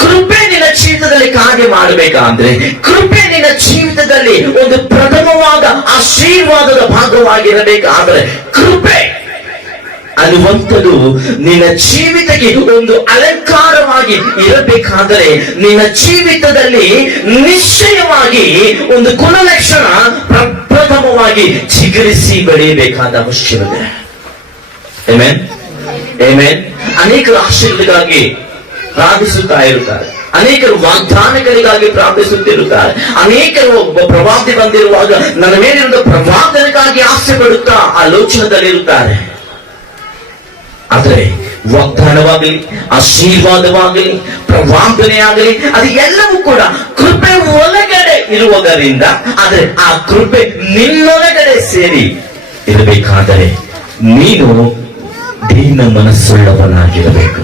ಕೃಪೆ ನಿನ್ನ ಜೀವಿತದಲ್ಲಿ ಕಾರ್ಯ ಮಾಡಬೇಕಾದ್ರೆ, ಕೃಪೆ ನಿನ್ನ ಜೀವಿತದಲ್ಲಿ ಒಂದು ಪ್ರಥಮವಾದ ಆಶೀರ್ವಾದದ ಭಾಗವಾಗಿರಬೇಕಾದ್ರೆ, ಕೃಪೆ ಅನ್ನುವಂಥದ್ದು ನಿನ್ನ ಜೀವಿತಕ್ಕೆ ಒಂದು ಅಲಂಕಾರವಾಗಿ ಇರಬೇಕಾದರೆ, ನಿನ್ನ ಜೀವಿತದಲ್ಲಿ ನಿಶ್ಚಯವಾಗಿ ಒಂದು ಗುಣಲಕ್ಷಣ ಪ್ರಥಮವಾಗಿ ಚಿಗುರಿಸಿ ಬೆಳೆಯಬೇಕಾದ ಅವಶ್ಯಕತೆ. Amen, amen. ಅನೇಕರು ಆಶೀರ್ವಾದಕ್ಕಾಗಿ ಪ್ರಾರ್ಥಿಸುತ್ತಾ ಇರುತ್ತಾರೆ, ಅನೇಕರು ವಾಗ್ದಾನಗಳಿಗಾಗಿ ಪ್ರಾರ್ಥಿಸುತ್ತಿರುತ್ತಾರೆ, ಅನೇಕರು ಒಬ್ಬ ಪ್ರವಾದಿ ಬಂದಿರುವಾಗ ನನ್ನ ಮೇಲಿರುವ ಪ್ರವಾದನೆಗಾಗಿ ಆಸೆ ಪಡುತ್ತಾ ಆಲೋಚನದಲ್ಲಿರುತ್ತಾರೆ. ಆದರೆ ವಾಗ್ದಾನವಾಗಲಿ, ಆಶೀರ್ವಾದವಾಗಲಿ, ಪ್ರವಾದನೆ ಆಗಲಿ, ಅದು ಎಲ್ಲವೂ ಕೂಡ ಕೃಪೆ ಒಳಗಡೆ ಇರುವುದರಿಂದ, ಆದರೆ ಆ ಕೃಪೆ ನಿನ್ನೊಳಗಡೆ ಸೇರಿ ಇರಬೇಕಾದರೆ ನೀನು ದೀನ ಮನಸ್ಸುಳ್ಳವನಾಗಿರಬೇಕು.